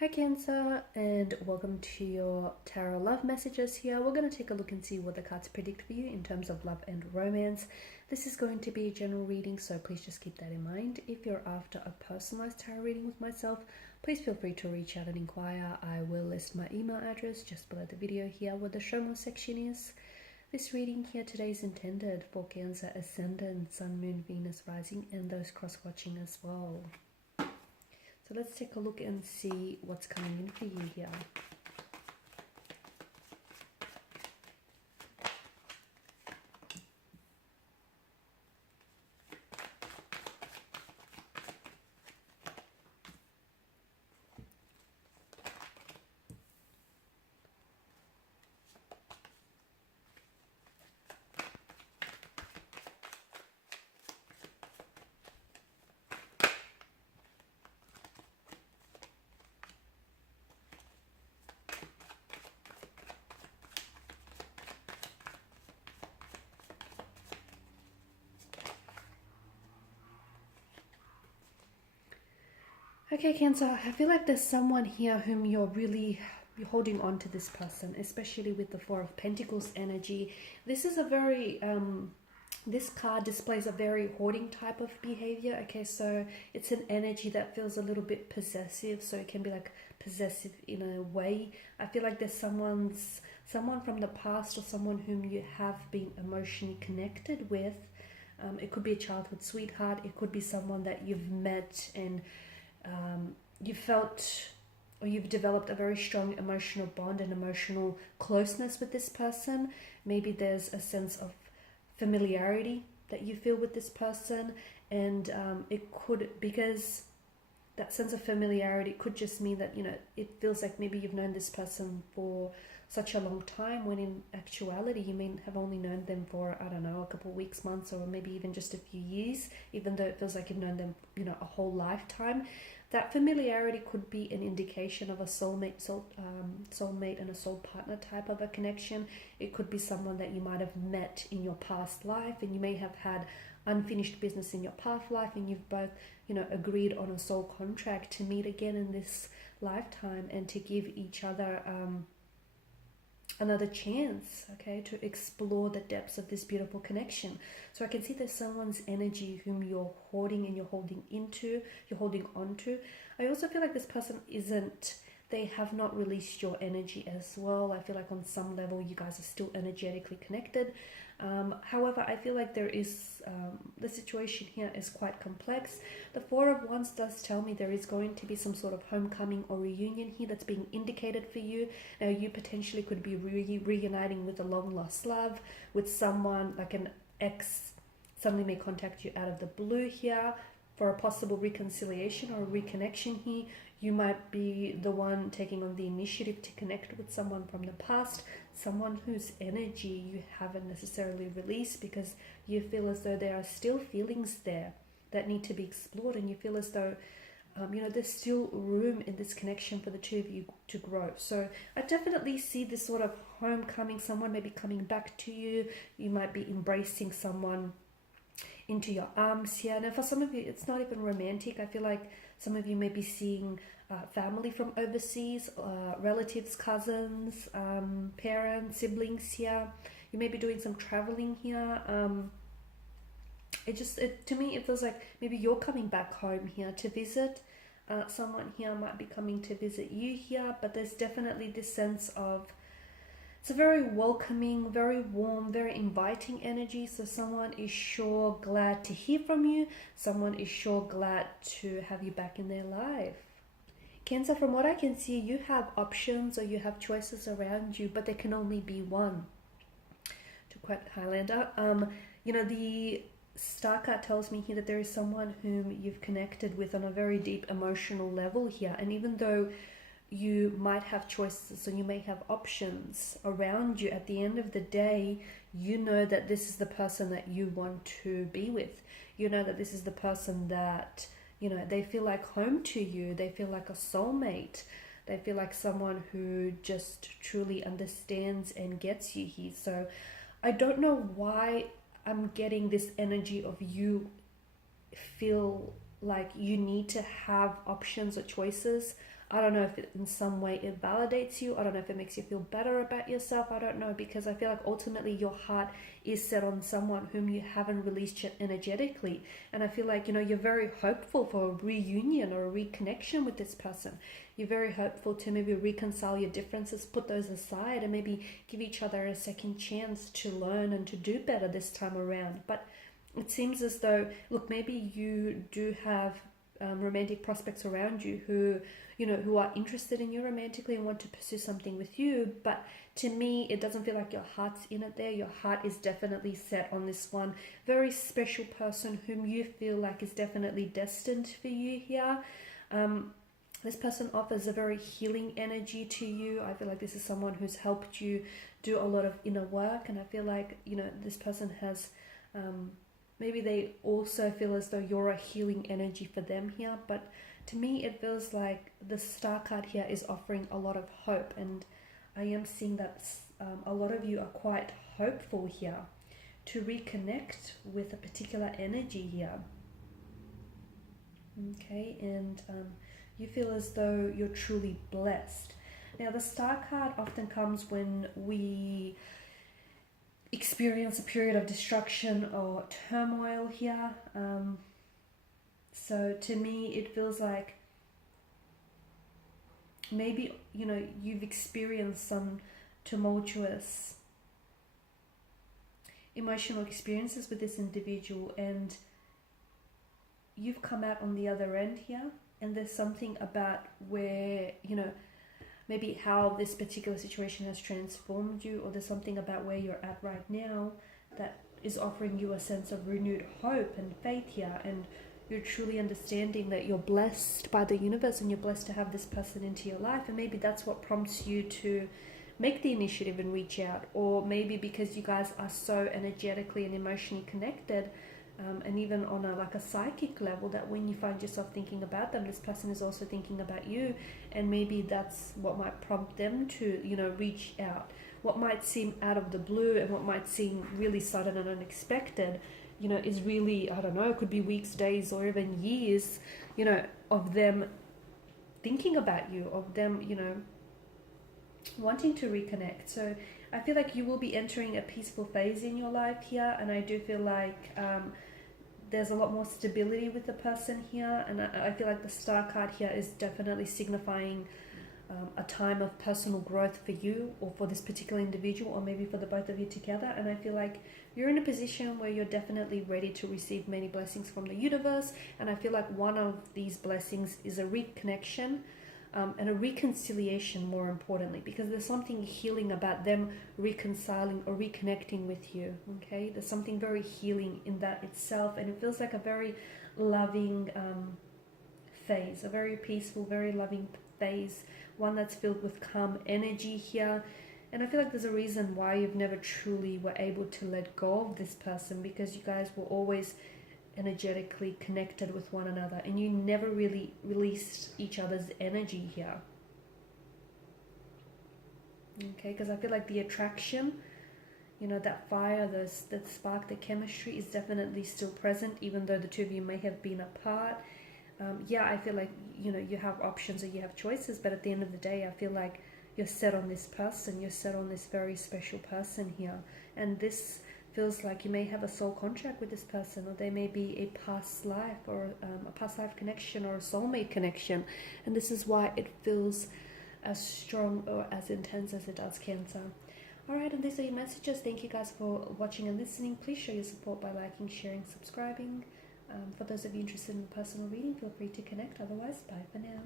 Hi Cancer, and welcome to your tarot love messages here. We're going to take a look and see what the cards predict for you in terms of love and romance. This is going to be a general reading, so please just keep that in mind. If you're after a personalized tarot reading with myself, please feel free to reach out and inquire. I will list my email address just below the video here where the show more section is. This reading here today is intended for Cancer Ascendant, Sun, Moon, Venus, Rising, and those cross-watching as well. So let's take a look and see what's coming in for you here. Okay, Cancer, I feel like there's someone here whom you're holding on to this person, especially with the Four of Pentacles energy. This is a very, this card displays a very hoarding type of behavior. Okay, so it's an energy that feels a little bit possessive, so it can be like possessive in a way. I feel like there's someone from the past or someone whom you have been emotionally connected with. It could be a childhood sweetheart. It could be someone that you've met and you felt or you've developed a very strong emotional bond and emotional closeness with this person. Maybe there's a sense of familiarity that you feel with this person, and it could, because that sense of familiarity could just mean that, you know, it feels like maybe you've known this person for such a long time, when in actuality you may have only known them for, I don't know, a couple of weeks, months, or maybe even just a few years, even though it feels like you've known them, you know, a whole lifetime. That familiarity could be an indication of a soulmate and a soul partner type of a connection. It could be someone that you might have met in your past life, and you may have had unfinished business in your past life, and you've both, you know, agreed on a soul contract to meet again in this lifetime and to give each other another chance, okay, to explore the depths of this beautiful connection. So I can see there's someone's energy whom you're hoarding and you're holding on to. I also feel like this person they have not released your energy as well. I feel like on some level you guys are still energetically connected. However, I feel like there is, the situation here is quite complex. The Four of Wands does tell me there is going to be some sort of homecoming or reunion here that's being indicated for you. Now, you potentially could be reuniting with a long lost love, with someone like an ex. Somebody may contact you out of the blue here for a possible reconciliation or reconnection here. You might be the one taking on the initiative to connect with someone from the past, someone whose energy you haven't necessarily released because you feel as though there are still feelings there that need to be explored, and you feel as though you know, there's still room in this connection for the two of you to grow. So I definitely see this sort of homecoming, someone may be coming back to you. You might be embracing someone into your arms here. Now, for some of you, it's not even romantic. I feel like some of you may be seeing family from overseas, relatives, cousins, parents, siblings here. You may be doing some traveling here. To me, it feels like maybe you're coming back home here to visit. Someone here might be coming to visit you here, but there's definitely this sense of, it's a very welcoming, very warm, very inviting energy. So someone is sure glad to hear from you. Someone is sure glad to have you back in their life. Cancer, from what I can see, you have options or you have choices around you, but there can only be one. To quote Highlander, you know, the Star card tells me here that there is someone whom you've connected with on a very deep emotional level here. And even though you might have choices, so you may have options around you, at the end of the day, you know that this is the person that you want to be with. You know that this is the person that, you know, they feel like home to you. They feel like a soulmate. They feel like someone who just truly understands and gets you here. So I don't know why I'm getting this energy of you feel like you need to have options or choices I don't know if it, in some way it validates you. I don't know if it makes you feel better about yourself. I don't know, because I feel like ultimately your heart is set on someone whom you haven't released yet energetically. And I feel like, you're very hopeful for a reunion or a reconnection with this person. You're very hopeful to maybe reconcile your differences, put those aside, and maybe give each other a second chance to learn and to do better this time around. But it seems as though, look, maybe you do have romantic prospects around you who are interested in you romantically and want to pursue something with you. But to me, it doesn't feel like your heart's in it there. Your heart is definitely set on this one very special person whom you feel like is definitely destined for you here. This person offers a very healing energy to you. I feel like this is someone who's helped you do a lot of inner work, and I feel like, this person has maybe they also feel as though you're a healing energy for them here. But to me, it feels like the Star card here is offering a lot of hope, and I am seeing that a lot of you are quite hopeful here to reconnect with a particular energy here. Okay, and you feel as though you're truly blessed. Now, the Star card often comes when we experience a period of destruction or turmoil here. So to me, it feels like maybe, you've experienced some tumultuous emotional experiences with this individual, and you've come out on the other end here. And there's something about where, maybe how this particular situation has transformed you, or there's something about where you're at right now that is offering you a sense of renewed hope and faith here. And you're truly understanding that you're blessed by the universe and you're blessed to have this person into your life. And maybe that's what prompts you to make the initiative and reach out. Or maybe because you guys are so energetically and emotionally connected, and even on a psychic level, that when you find yourself thinking about them, this person is also thinking about you. And maybe that's what might prompt them to, reach out. What might seem out of the blue and what might seem really sudden and unexpected, is really, I don't know, it could be weeks, days, or even years, of them thinking about you, of them, wanting to reconnect. So I feel like you will be entering a peaceful phase in your life here, and I do feel like there's a lot more stability with the person here, and I feel like the Star card here is definitely signifying a time of personal growth for you, or for this particular individual, or maybe for the both of you together. And I feel like you're in a position where you're definitely ready to receive many blessings from the universe, and I feel like one of these blessings is a reconnection, and a reconciliation, more importantly, because there's something healing about them reconciling or reconnecting with you. Okay, there's something very healing in that itself, and it feels like a very loving phase, a very peaceful, very loving phase, one that's filled with calm energy here. And I feel like there's a reason why you've never truly were able to let go of this person, because you guys were always energetically connected with one another, and you never really released each other's energy here. Okay, because I feel like the attraction, that fire, that spark, the chemistry is definitely still present, even though the two of you may have been apart. I feel like, you have options or you have choices, but at the end of the day, I feel like you're set on this person, you're set on this very special person here. And this feels like you may have a soul contract with this person, or there may be a past life, or a past life connection, or a soulmate connection. And this is why it feels as strong or as intense as it does, Cancer. Alright, and these are your messages. Thank you guys for watching and listening. Please show your support by liking, sharing, subscribing. For those of you interested in personal reading, feel free to connect. Otherwise, bye for now.